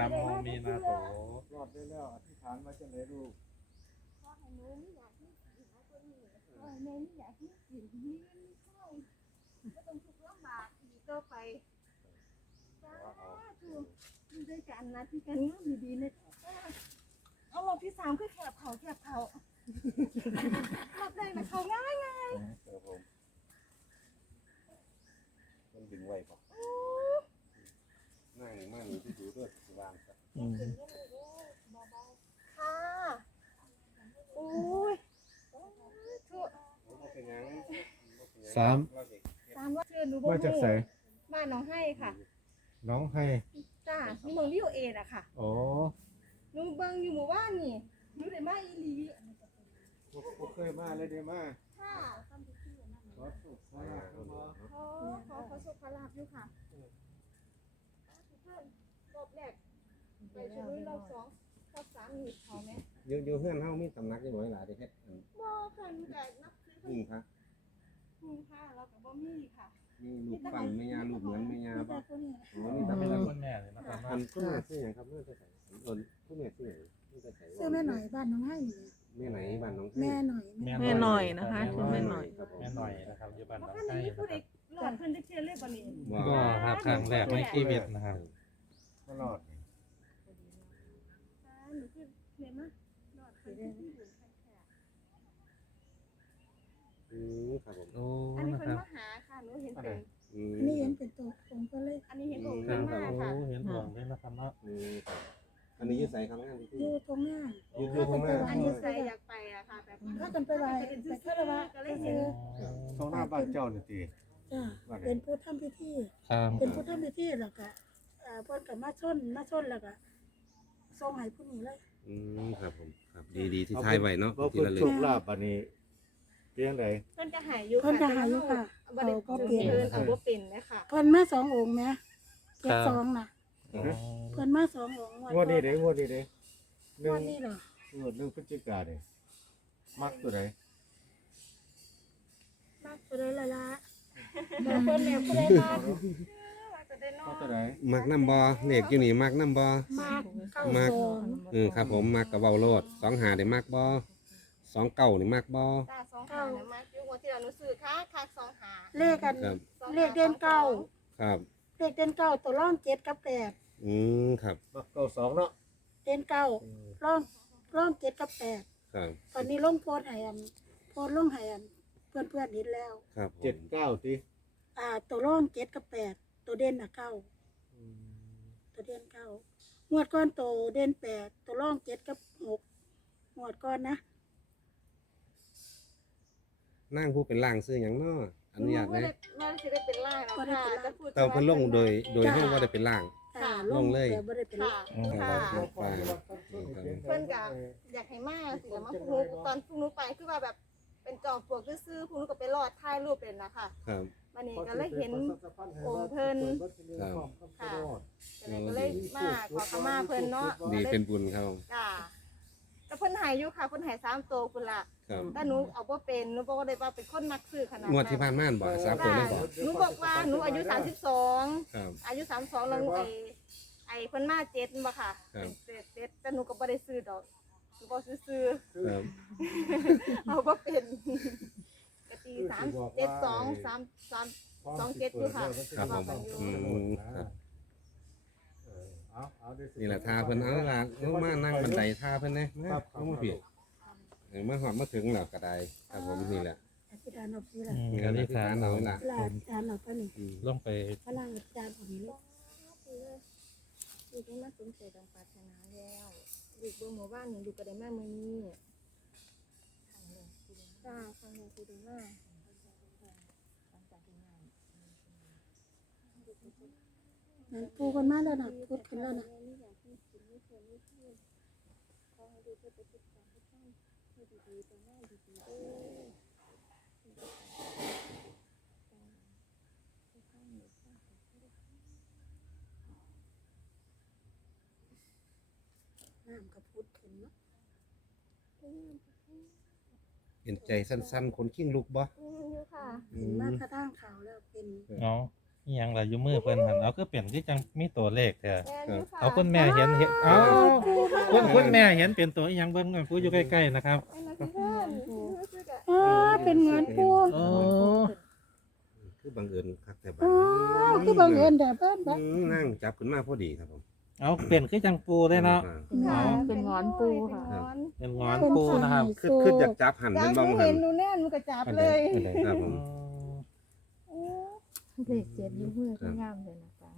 พุทธโมมีนาโถรอดได้แล้วอธิษฐานมาจังไดลูกขอให้หนูไม่อยากให้กินเอาตัวนี้ขอให้แม่ไม่อยากให้กินมีเงินมีทองก็ต้องทุกข์ลำบากอีกต่อไปสาธุดูด้วยกันนะที่กันงามดีๆนะจ๊ะเอารอบที่สามคือแคบเขาแคบเขารอบแรกนะเขาง่ายง่าย ครับผมมันดึงไว้ป่ะ โอ้ นั่งมั่นที่ดูด้ วยสว่างครับอืมค่ะโอ้ยทุกบ่เป็นหยังบ่เป็นหยังสามเราเด็กตามว่าเชิญหนูบ่มาจากไสบ้านน้องให้ค่ะน้องให้จ้าหนูเมืองวิวเอดอะค่ะโอ้หนูเบิ่งอยู่หมู่บ้านนี่หนูได้มาอีหลีบ่บ่เคยมาเลยเด้มาค่ะขอสุขขอลาภครับบ่ขอขอขอโชคขอลาบอยู่ค่ะเพื่อนรอบแรก ไปชลุยรอบสองรอบสามมีเขาไหมอยู่อยู่เฮือนเฮามีตำหนักอยู่บ่หลายเด้เฮ็ดอันบ่ค่ะหนูแต่นับถือหิ้งพระคุณค่ะเรากับบ่มีค่ะมีลูกปั้นแม่ย่าลูกเหมือนแม่ย่าบ่อ๋อมีทำตำเป็นหนักคุณแม่เลยนะครับอันคุณแม่ชื่อหยังครับเมื่อจะใส่เอิ้นคุณแม่ชื่อหยังเมื่อจะใส่ซื้อแม่หน่อยบ้านน้องให้นี่แม่ไหนบ้านน้องแม่หน่อยแม่หน่อยนะคะชื่อแม่หน่อย ครับผมแม่หน่อยนะครับอยู่บ้านเพน้ราะองท่านให้นี้นะผู้คใดรับหลอดเพิ่นจะเชื่อเลยบ่นี้ก็ครับครั้งแรกในชีวิตนะครับ ตลอดค่ะห นูคือเหนื่อยมากหลอดเพิ่นจะที่อยู่ข้างแขกอืมครับผม โอ้อันนี้นะเพิ่คนรับมาหาค่ะหนูเห็นเป็นอืมอันนี้เห็นเป็นตัวผมก็เลยอันนี้เห็นองค์คเพิ่รันบมาโอ้ค่ะเห็นห่วงด้วยนะครับเนาะอืมครับอันนี้อยืดใส่คำงานที่อยู่ตรงหน้า ยืดยืดตรงหน้า อันนี้ใส่อยากไปอะค่ะแบบถ้ากันไปไหว้ไปคารวะก็ก็เลยคืเห็นอตรงหน้าบ้านเจ้านี่ติจ้าเป็นผู้ทำพิธี ครับเป็นผู้ทำพิธีแล้วก็เอ่อเพิ่นก็มาชนมาชนแล้วก็ส่งให้ผู้นี้เลย อืมครับผมครับดีดีที่ทายไว้เนาะบ่ที่เพิ่นระลึโชกคลาภบัดนี้เพียงใดเพิ่นจะหายอยู่เพิ่นก็หาอยู่ค่ะบ่ได้เอาก็เพิ่เปลี่ยนนเอาบ่เป็นนะคะเพิ่นมาสององค์แหมเจ็ดสองน่ะโอ้เพิ่นมาสององค์งวดนี้เด้งวดนี้เด้หงนึ่วงดนี้เหรอ งวดหนึ่งพฤศจิกาเนี่ยมักตัวใดมากตัวใดละละบ่เพิ่นแม่ผู้ใดมาจะได้นอ มักนตัวใดมักน้ำบอเลขอยู่นี่มักน้ำบอ มากเก้ามักสองเออครับผมมักกระเบาโลดสองหาได้มักบอสองเก้านี่มักบอตาสองหานะมาอยู่หัวที่เราหนูซื้อค่ะค่ะสองหาเลขกัน ครับเลขเด่นเก้าครับ เลขเด่นเก้าตัวร่องเจ็ดกับแปดอืมครับมักเก้าสองเนาะเด่นเก้าร่องร่องเจ็ดกับแปดครับตอนนี้ลงโพสต์ให้อันโพสต์ลงให้อันเพื่อนเพื่อนๆเห็นแล้ว ครับผมเจ็ดเก้าติอ่าตัวร่องเจ็ดกับแปด ตัวเด่นอะเก้าตัวเด่นเก้างวดก้อนตัวเด่นแปดตัวร่องเจ็ดกับหกงวดก้อนนะนั่งผู้เป็นล่างซื้ออย่างเนาะอนุญาตไหมแม่สิได้เป็นล่างนะค่ะจะพูดเตาเพิ่นลงโดยโดยที่ว่าได้เป็นล่างอ่าลงเลย แต่บ่ได้เป็นค่ะครัค่ะบไปเพิ่นก็อยากให้มาสิแล้วมาพวกหนูตอนพวกหนูไปคือว่าแบบเป็นจอมปลวกซื่อๆพวกหนูก็ไปรอดถ่ายรูปเป็นนะคะครับ อขมาเพิ่นเนาะดีเป็นบุญครับ จ้าแต่เพิ่นใหายอยู่ค่ะเพิ่นใหายสามโตวพุ่นละครับแต่หนูเอาบ่เป็นหนูบอกว่าได้ว่าเป็นคนมักซื้อขนาดงวดที่ผ่านมาบ่สามตัวเลยบ่หนูบอกว่าหนูอายุสามสิบสองครับ อายุสามสองแล้วหนูไอไอเพิ่นมาเจ็ดบ่ค่ะครับ เจ็ดเจ็ดแต่หนูก็บ่ได้ซื้อดอกหนูบ่ซื้อครับๆเอาบ่เป็นกะตีสามเจ็ดสองสามสามสองเจ็ดอยู่ค่ะครับผมอืมครับ เออเอาเอาได้สิ นี่แหละทาเพิ่นเอาล่ะลงมานั่งบันไดทาเพิ่นเด้มาลงมาพี่เออมาหอดมาถึงแล้วก็ได้ครับผมนี่แหละอธิษฐานเอาพี่ละอืมนี่อก็ธิที่ษฐาฐานนเอาเอาล่ะลาอธิษฐานเอาไปนี่อืมลงไปพลังอธิษฐานเอานี้ลูกลูกได้มาสมเสด็จดังปรารถนาแล้วลูกเบิ่งหมู่บ้านนี่ลูกก็ได้มามื้อนี้จ้าครั้งแรกที่ได้มา นั่นปูกันมาแล้วนะพูดขึ้นแล้วนะน้ำก็พูดขึ้นเนาะเห็นใจสั้นๆ คนขิ้งลุกบ่นี่อยู่ค่ะ อืเห็นมมากระด้างขาวแล้วเป็น เนาะ อิหยังล่ะอยู่มือเพิ่นหั่นเอาคือเปลี่ยนคือจังมีตัวเลขแท้แม่อยู่ค่ะเอาคุณแม่เห็นเห็นเอาคุณคุณแม่เห็นเป็นตัวอิหยังเบิ่งหน่อยผู้อยู่ใกล้ๆนะครับไอ้นักเรียนรู้สึกอะอ๋อเป็นงอนปูโอ้คือบังเอิญครับแต่บัอ๋อคือบังเอิญแต่เพิ่นบ่อืมนั่งจับขึ้นมาพอดีครับผมเอาเปลี่ยนคือจังปูเลยเนาะ ค่ะ เป็นงอนปูค่ะ เป็นงอนเป็นงอนปูนะครับคือคืออยากจับหันจัเป็บนบ้องหนูหัเห็นนหนูแน่นหนูก็จับเลย ครับผอืมมโอ้ เลขเจ็ดอยูมือที่งามเลยนะจ๊ะ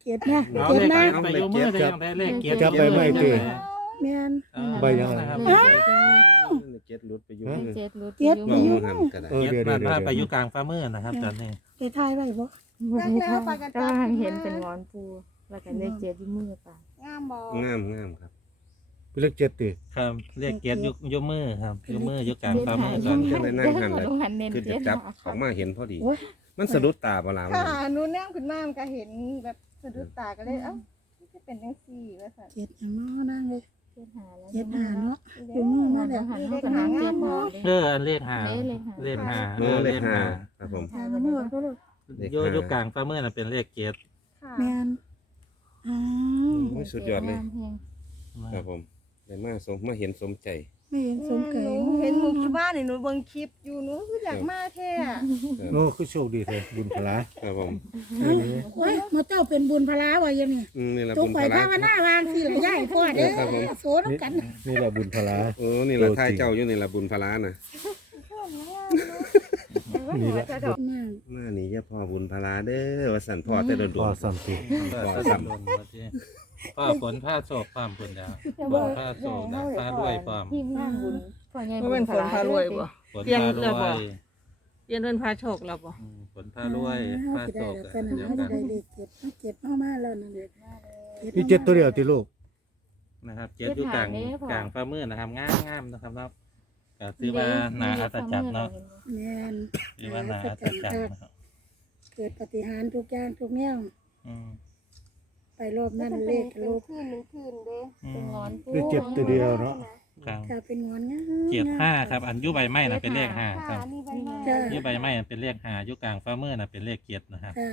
เกียรตินะเอาเกียรเลติขนะไปอยู่มือได้ยังได้เลขเกียรติจับไปไม่เกินแม่นเอาใบยังไง นะครับเลขเจ็ดเจ็ดรุดไปอยู่เลขมือเจ็ดรุดเจ็ดอไปยู่บ้องมือ หันก็ได้เออเกียรเดี๋ยวติเดี๋ยวมันเดี๋ยวพาไปอยู่กลางฟ้ามือนะครับตอนนี้ได้ทายไว้บ่ก็เห็นเป็นงอนปูแล้วก็เลขเจ็ดอยูมือป่ะงามบองามงามครับเป็นเลขเจ็ดติครับเลขเกียรติอยู่อยู่มือครับอยู่มืออยู่กลางฟ้ามือตอนก็นี้เลยนั่งหันเลยต้องหันเน้นคือจะเจ็ดจับหาของมาเห็นพอดีโอ้ย มันสะดุดตาเวลามันค่ะหนูแนมขึ้นมามันก็เห็นแบบสะดุดตาก็เลยเอ้ามันจะเป็นจังซี่ว่าซั่นเกียรติหยังเนาะนั่งเลยเจ็ดหาแล้วเกียรติหาเนาะเด้อยู่มือมาเดี๋แล้ยววหันเขาก็นั่งเจ็ดหาเอออันเลขหาเลขหาเลขหาเออเลขห้าครับผมทางมือก็ลูกเลขอยู่ห้าอยู่กลางฟ้ามือน่ะเป็นเลขเกียรติค่ะแม่นอ๋อโอ้ยสุดยอดเลยงามแฮงครับผมได้มาสมมาเห็นสมใจ ไม่เห็นสมไก่หนูเห็นหนูคิดว่านี่หนูเบิ่งคลิปอยู่หนูคืออยากมาแท้โอ้คือโชคดีเลยบุญพลาครับผมเอ้าโอ้ยมาเจ้าเป็นบุญพลาว่าอย่างนี้อืมนี่แหละทุกบุญข่อยพภาลาวนาวางสิละยายพ่อเด้อครับผมโสน้ำกันนี่แหละบุญพลาโอ้นี่แหละท่ายเจ้าอยู่นี่แหละบุญพลาน่ะนี่แหละมากหน้านี้อย่าพ่อบุญพลาเด้อว่าสั่นพ่อแต่โดนพอสัมผัสพ่อสำน มาที่พ่อฝนผ้าโศกความผลดาวฝนผ้าโศกดาวฟ้ารวยความทีมงานบุญพ่อใหญ่บ่เป็นฝนพารวยบ่ฝนเรียงผ้าเรือรบ่วยเรียนเดินพาโชคแล้วบ่อืมฝนผ้ารวยผ้าสิโศได้กแล้วเดีกัยนวเขากันจะได้เลขเจ็ดเอาเจ็ดเอามาแล้วนั่นเด็กนี่เจ็ดตัวเดียวติลูกนะครับเจ็ดอยู่กลางกลางฟ้ามืดนะครับงามงามนะครับเนาะก็ถือว่าหนาอัศจรรย์เนาะแม่นถือว่าหนาอัศจรรย์นะครับเกิดปฏิหารย์ทุกอย่างทุกแนวอืม ไปรอบนั้นเลขกับเป็ลูนกคืนหนึ่งคืนเด้อืเป็นมงอนปูคือเจ็ดตัวเดียวเนาะกลางถ้าเป็นงอนงามเกียรติห้าครับ อันยุใบไม้นะเป็นเลขห้าคค่ะรับนี่ใบไม้จ้ายุใบไม้เป็นเลขห้ายุกลางฟ้ามืดนะเป็นเลขเกียรตินะครับจ้า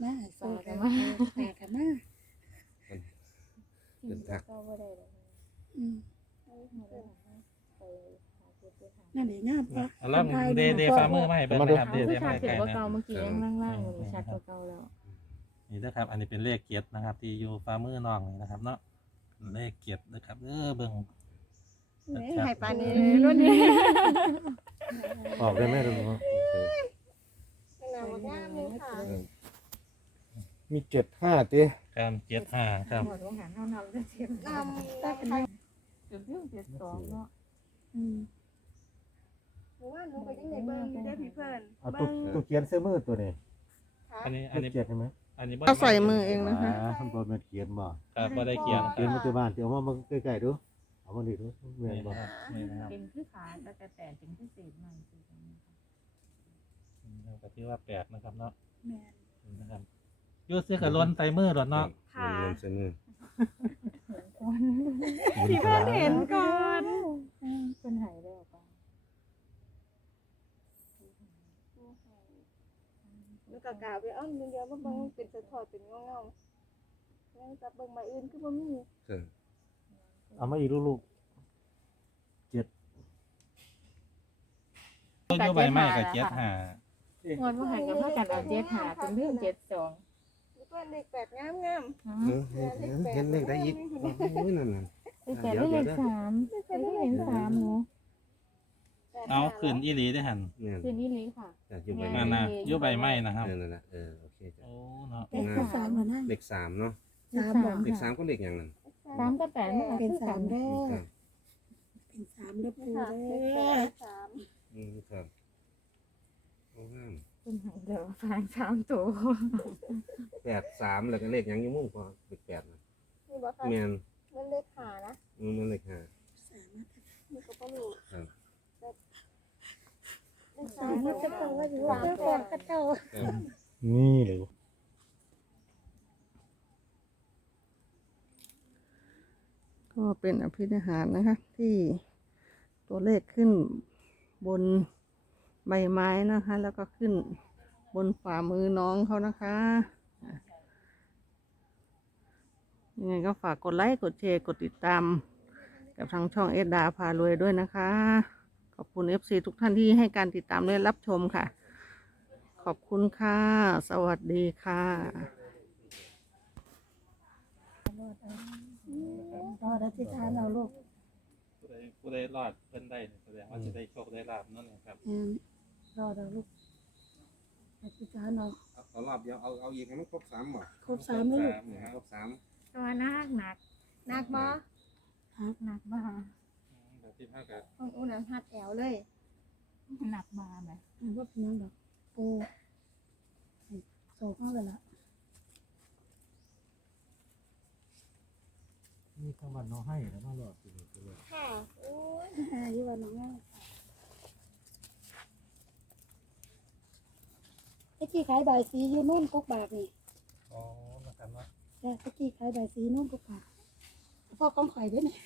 มาให้โซ่กันมาแตกกันมาเป็นทักอืม นั่นเองงามปะเอาล่ำเดเดฟ้ามืดมาให้เบิ่งนะครับเดเดผู้มาชายให้เจ็ดไกลกว่านะ เก่าเมื่อกี้ยังล่างๆอยู่ชัดกว่าเก่าแล้ว นี่นะครับ อันนี้เป็นเลขเกียรตินะครับ ที่อยู่ฟ้ามืดน้องนี่นะครับ เนาะเลขเกียรตินะครับเออเบิ่งนี่ให้ปานนี้รุ่นนี้ออกได้ไหมลูกเป็นนามงามเลยค่ะมีเจ็ดห้าติการเกียรติห้าครับหมดวงหันเท่านั้นเลยเจ็ดนำนำใครจุดเรื่องเจ็ดสองเนาะ อืม หนูว่าหนูก็ยังได้เบิ่งอยู่ได้อพี่เพิ่นเอาตัวตัวเขียนใส่มือตัวนี้ค่ะอันนี้อัตันวนี้เจ็ดใช่ไหมอันนี้บ่เอาใส่มือเองนะคะ อ่ามันบ่แม่นเขียนบ่ครับบ่ได้เขียนคเขียรันบมาที่บ้านเดี๋ยวเอามาใกล้ๆดูเอามาดิดูแม่นนี่บ่นะครับนี่นะครับเป็นคือขาแต่แต่แต่เป็นพิเศษใหม่คือตรงนี้ค่ะอืมก็ถือว่าแปลกนะครับเนาะแม่นนี่นะครับอยูซื้อกับล้นไตมือหรอเนาะค่ะลงใส่มือบุญพี่พเพิ่ลานเห็นก่อน เป็นหายได้อ อกไปหนูก็กล่าวไปเอ้ามันเดียวมาเบิ่งเป็นสะท้อนเป็นเงาเงาๆแล้วจะเบิ่งมาอื่นคือบ่มีครับ เอามาอีกลูกต้นยูใบไม้กับเกียรติห้า งอนว่าหายกับพ่อกันเอาเจ็ดหาเป็นเรื่องเจ็ดสองพี่เพิ่นเลขแปดงามงามเออเห็นเห็นเลขได้อีกโอ้ยนั่นน่ะแต่ได้เลขสามได้เห็นสามหนูๆ เอาขืนอีหลีได้หันเนี่ยคืนนี้เลยค่ะจากอยู่ใบนั่ไม้นนะยูใบไม้นะครับ เออนั่นน่ะเออโอเคจ้ะ โอ้เนาะ เลขที่สามแล้วนะเลขสามเนาะสามบอกเลขสามก็เลขอย่างนั้นสามกับแปดมันก็เป็นคือสาสามมเด้อครับเป็นสามเด้อปูค่ะเด้เลขแปอดสามอืมครับโอ้งามเป็นหายเดี๋ยวฟางสามตัวแปดสามแล้วก็เลขหยังอยู่มุมพอเลขแปดนะนี่บ่ค่ะแม่นมันเลขหานะอืมมันเลขห้าสามนี่ก็บ่รู้ครับเลขสาสาม มันจะบอกว่าอยู่ว่าเจ้าของกระเจ้านี่เลยก็เป็นอภินิหารนะคะ ที่ตัวเลขขึ้นบนใบไม้นะคะ แล้วก็ขึ้นบนฝ่ามือน้องเขานะคะยังไงก็ฝากกดไลค์ กดแชร์ กดติดตาม กับทางช่องเอสดดาพารวยด้วยนะคะ อบคุณ FC ทุกท่านที่ให้การติดตามและรับชมค่ะ ขอบคุณค่ะ สวัสดีค่ะรอดอธิษฐานเอาลูกผู้ใดผู้ใดรอดเพิ่นได้แสดงว่าจะได้โชคได้ลาบนั่นเองครับรอดเอาลูกอธิษฐานเอาเอาเอารอบเดียวเอาเอาอีกให้มันครบสามบ่ครบสามแล้วลูก ครบสาม ตัวนักหนักหนักบ่ครับหนักบ่ แบบที่ภาคกับของอุ้นหัดแอวเลยหนักบ่ไหมอันว่าเป็นหยังดอกปูโศกเอาเลยล่ะนี่ข้างบ้านน้องให้แล้วมาหลอดสินี่ก็เลยค่ะโอ้ยอายุวันน้องง่ายตะกี้ขายใบายสีอยู่นู่นกุกบากนี่อ๋อนะครับว่าจ้ะตะกี้ขายใบายสีนู่นกุกบากพ่อของข่อยเด้วยนี่